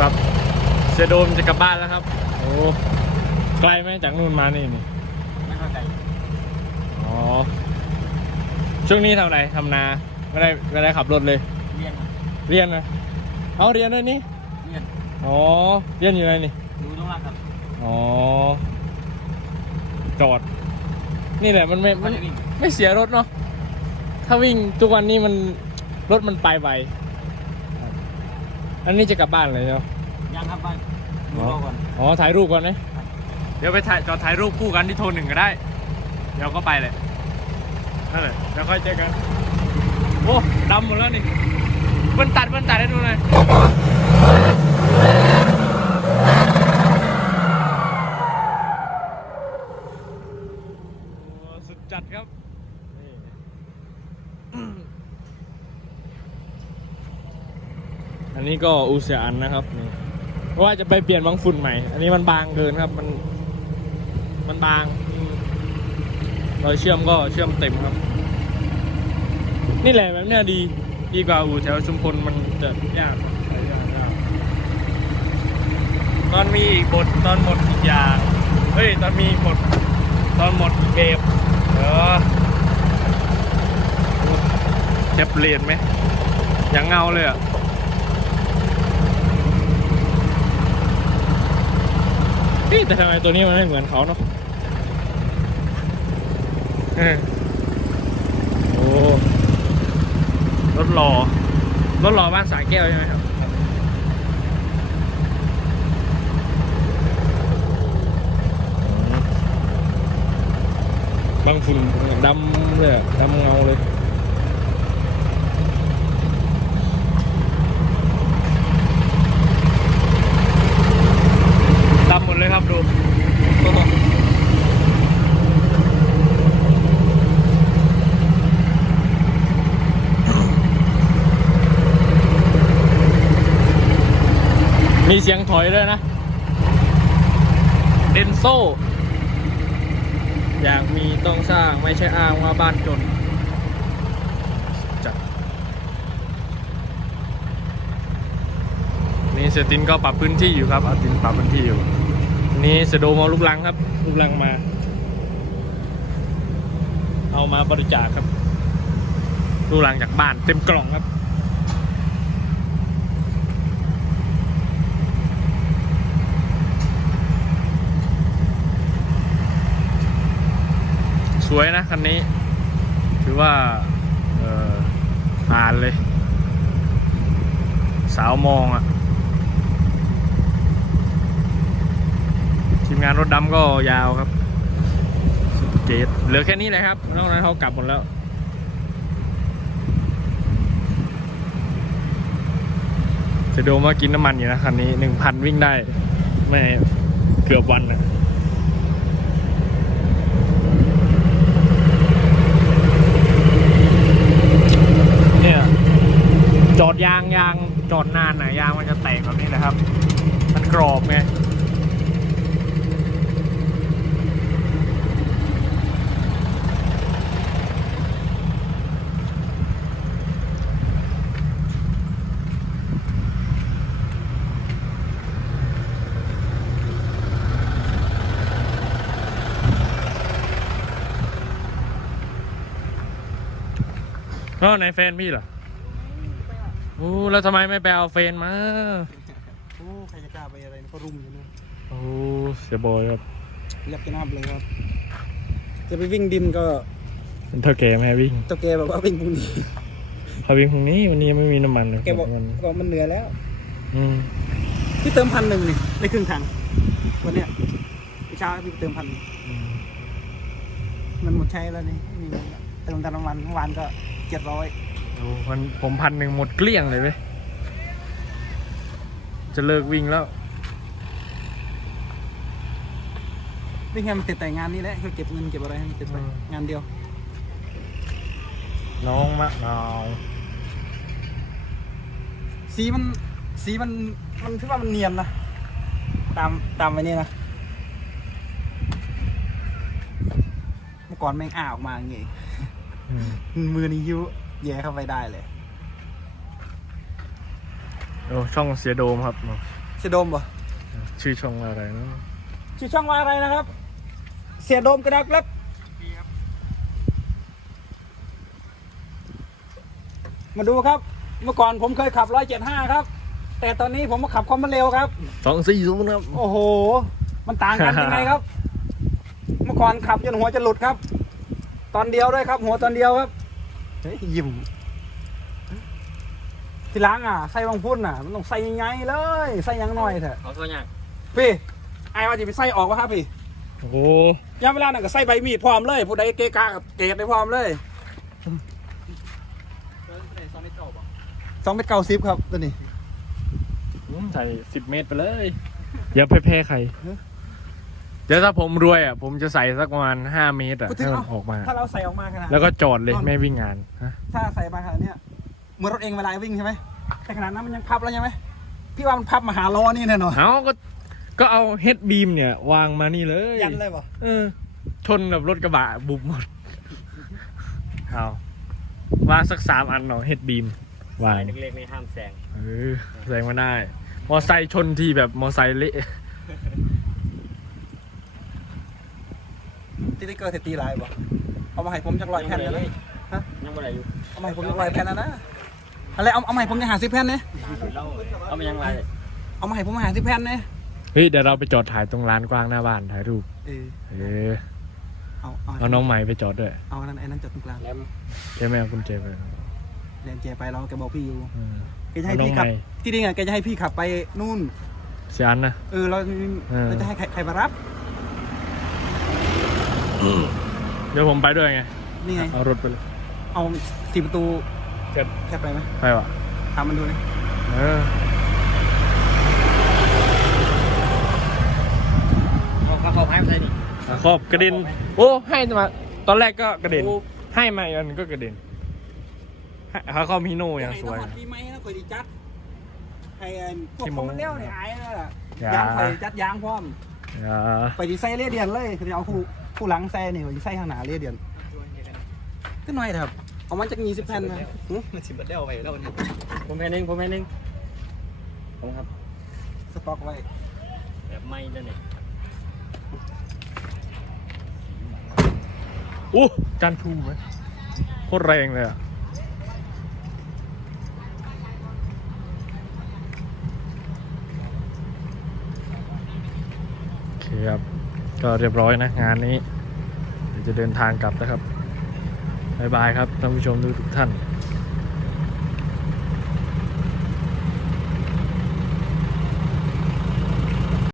ครับ เซโดมจะกลับบ้านแล้วครับ โอ้ไกลไหมจากนู่นมานี่นี่ไม่เข้าใจอ๋อช่วงนี้ทำอะไรทำนาไม่ได้ไม่ได้ขับรถเลย เรียนเรียนนะเอาเรียนด้วยนี่เรียนอ๋อเรียนอยู่ไหนนี่ดูตรงล่างครับอ๋อจอด นี่แหละมันไม่มัมันนจะวิ่งไม่เสียรถเนาะถ้าวิ่งทุกวันนี้มันรถมันไปไว อันนี้จะกลับบ้านเลยเนาะยังครับไปดูรอก่อนอ๋อถ่ายรูปก่อนนะเดี๋ยวไปถ่ายจอดถ่ายรูปคู่กันที่โทรหนึ่งก็ได้ เดี๋ยวก็ไปเลยนั่นแหละเดี๋ยวค่อยเจอกันโอ้ดำหมดแล้วนี่เบิ้ลตัดเบิ้ลตัดให้ดูหน่อยโอ้สุดจัดครับนี่อันนี้ ก็อูเซียนนะครับนี่ว่าจะไปเปลี่ยนบางฝุ่นใหม่ อันนี้มันบางเกินครับ มัน มันบางรอยเชื่อมก็เชื่อมเต็มครับ นี่แหละแบบเนี้ยดีดีกว่าอู่แถวชุมพลมันจะยากยากยากตอนมีอีกบทตอนหมดอีกอย่างเฮ้ยตอนมีบทตอนหมดอีกแบบเออเจ็บเรียนไหมอย่างเงาเลยอะ เฮ้ยแต่ทำไมตัวนี้มันไม่เหมือนเขาเนาะเออโอ้รถหล่อรถหล่อบ้านสายแก้วใช่ไหมครับอืมบางฝุ่นดำเลยอะดำเงาเลย ดำหมดเลยครับดู มีเสียงถอยด้วยนะเดนโซอยากมีต้องสร้างไม่ใช่อ้างว่าบ้านจนจัดนี่เซตินก็ปรับพื้นที่อยู่ครับอาตินปรับพื้นที่อยู่ นี่เสโดมเอาลูกลังครับ ลูกลังมา เอามาบริจาคครับ ลูกลังจากบ้านเต็มกล่องครับ สวยนะคันนี้ ถือว่าอ่านเลย สาวมองอะ ทีมงานรถดำก็ยาวครับสุดเกตเหลือแค่นี้เลยครับนอกนั้นเขากลับหมดแล้วจะโดมากินน้ำมันอยู่นะคันนี้หนึ่งพันวิ่งได้ ไม่เกือบวันนะเนี่ย จอดยางยางจอดนานหนะยยางมันจะแตกแบบนี้แหละครับ มันกรอบไงเออไหนแฟนพี่เหรอ โอ้แล้วทำไมไม่ไปเอาแฟนมาโอ้ใครจะกล้าไปอะไรก็รุมอยู่นะโอ้เสียบอยครับเรียบกินน้ำเลยครับ จะไปวิ่งดินก็เท่าแก่ไม่ให้วิ่งตัวแกบอกว่าวิ่งพรุ่งนี้เขาวิ่งพรุ่งนี้วันนี้ยังไม่มีน้ำมันเลยแกบอกมันบอกมันเหนื่อยแล้วอืมพี่เติมพันหนึ่งนี่ได้ครึ่งถังวันเนี้ยพี่เช้าพี่เติมพันอืมมันหมดใช้แล้วนี่ไม่มีเงินแล้วเติมแต่น้ำมันเมื่อวานก็เจ็ดร้อย โอ้มันผมพันหนึ่งหมดเกลี้ยงเลยเว้ยจะเลิกวิ่งแล้ววิ่งให้มันเสร็จแต่งานนี้แหละคือเก็บเงินเก็บอะไรให้มันเสร็จไปอืมงานเดียว น้องมะนาวสีมันสีมันมันถือว่ามันเนียนนะตามตามไปนี่นะเมื่อก่อนแม่งอ้าออกมาอย่างงี้อืมมือนี้ยุ แย่เข้าไปได้เลยโอ้ช่องเสียโดมครับ เสียโดมบ่ชื่อช่องอะไรนะชื่อช่องว่าอะไรนะครับ เสียโดมกระดักเล็บมาดูครับ เมื่อก่อนผมเคยขับ 175 ครับ แต่ตอนนี้ผมมาขับความเร็วครับสองสี่ศูนย์ครับ โอ้โห มันต่างกันยังไงครับ เมื่อก่อนขับจนหัวจะหลุดครับ ตอนเดียวด้วยครับ หัวตอนเดียวครับ เฮ้ยยิ้มทีหล้างอะใส่บางพุ่นอะ มันต้องใส่ยังไงเลย ใส่ยังหน่อยเถอะเอาตัวอย่างพี่ไอ้ว่าจะไปใส่ออกวะครับพี่โอ้โหยามเวลานั่นก็ใส่ใบมีดพร้อมเลย ผู้ใดเกะกะกับเกตไปพร้อมเลยสองเมตรเก้าสิบครับตัวนี้ ใส่สิบเมตรไปเลย อย่าไปแพ้ใครเดี๋ยวถ้าผมรวยอะผมจะใส่สักประมาณห้าเมตรอะพูดถึให้งมันเอาออกมา ถ้าเราใส่ออกมาขนาดแล้วก็จอดเลยไม่วิ่งงานฮะถ้าใส่มาขนาดเนี้ยเหมือนรถเองเวลาวิ่งใช่ไหมแต่ขนาดนั้นมันยังพับแล้วใช่ไหมพี่ว่ามันพับมาหาล้อนี่แน่นอนเอาก็ก็เอาเฮดบีมเนี่ย วางมานี่เลยยันเลยป่ะเออชนกับรถกระบะบุบหมดเอาวางสักสามอันเนาะเฮดบีมวางเล็กๆนี่ห้ามแซงเออแสดงมาได้ มอไซค์ชนทีแบบมอไซค์เละ ตีติ๊กเกอร์เสร็จตีลายป่ะเอามาให้ผมจากรอยแผ่นนะฮะยังไม่ได้อยู่เอามาให้ผมจากรอยแผ่นนะนะอะไรเอาเอามาให้ผมจะหาสิบแผ่นเนี่ยเอามายังไรเอามาให้ผมหาสิบแผ่นเนี่ยเฮ้ยเดี๋ยวเราไปจอดถ่ายตรงร้านกว้างหน้าบ้านถ่ายรูปเออเออเอาเอาเอาน้องใหม่ไปจอดด้วยเอาอันนั้นไอ้นั่นจอดตรงกลางแล้วใช่ไหมเอาคุณเจไปเรียนเจไปเราแกบอกพี่อยู่เออ แกจะให้พี่ขับเอาน้องใหม่ ที่จริงอะแกจะให้พี่ขับไปนู่นเสียอันนะ เออเราเออ เราจะให้ใครใครมารับ เดี๋ยวผมไปด้วยไง นี่ไง เอารถไปเลยเอาสี่ประตูเจ็ดแคบไปไหมไปวะถามมันดูเลยเออเขาเขาพายไปนี่ขอบกระเด็น โอ้ ให้มา ตอนแรกก็กระเด็น ให้มาอีกอันก็กระเด็นให้เขาเข้ามิโน่อย่างสวยให้น้ำมันปีใหม่นะคอยดีจัดให้ไอ้พวกขี้ขโม้องมันเลี้ยวเนี่ยไอ้นั่นแหละอย่ายางไปจัดยางพร้อมอย่าไปดีไซน์เรียเดียนเลยคือเอาคู่ คู่หลังแซ่นี่ไปดีไซน์ข้างหน้าเรียเดียนขึ้นหน่อยเถอะครับเอามันจากยี่สิบแผ่นนะหึมันสิบเดียวไปแล้วนี่ผมแพ้หนึ่งผมแพ้หนึ่งผมครับสต็อกไว้แบบไม่ด้วยนี่อู้จานทูไหมโคตรแรงเลยอะโอเคครับ ก็เรียบร้อยนะงานนี้เดี๋ยวจะเดินทางกลับนะครับ บ๊ายบายครับท่านผู้ชมทุกท่าน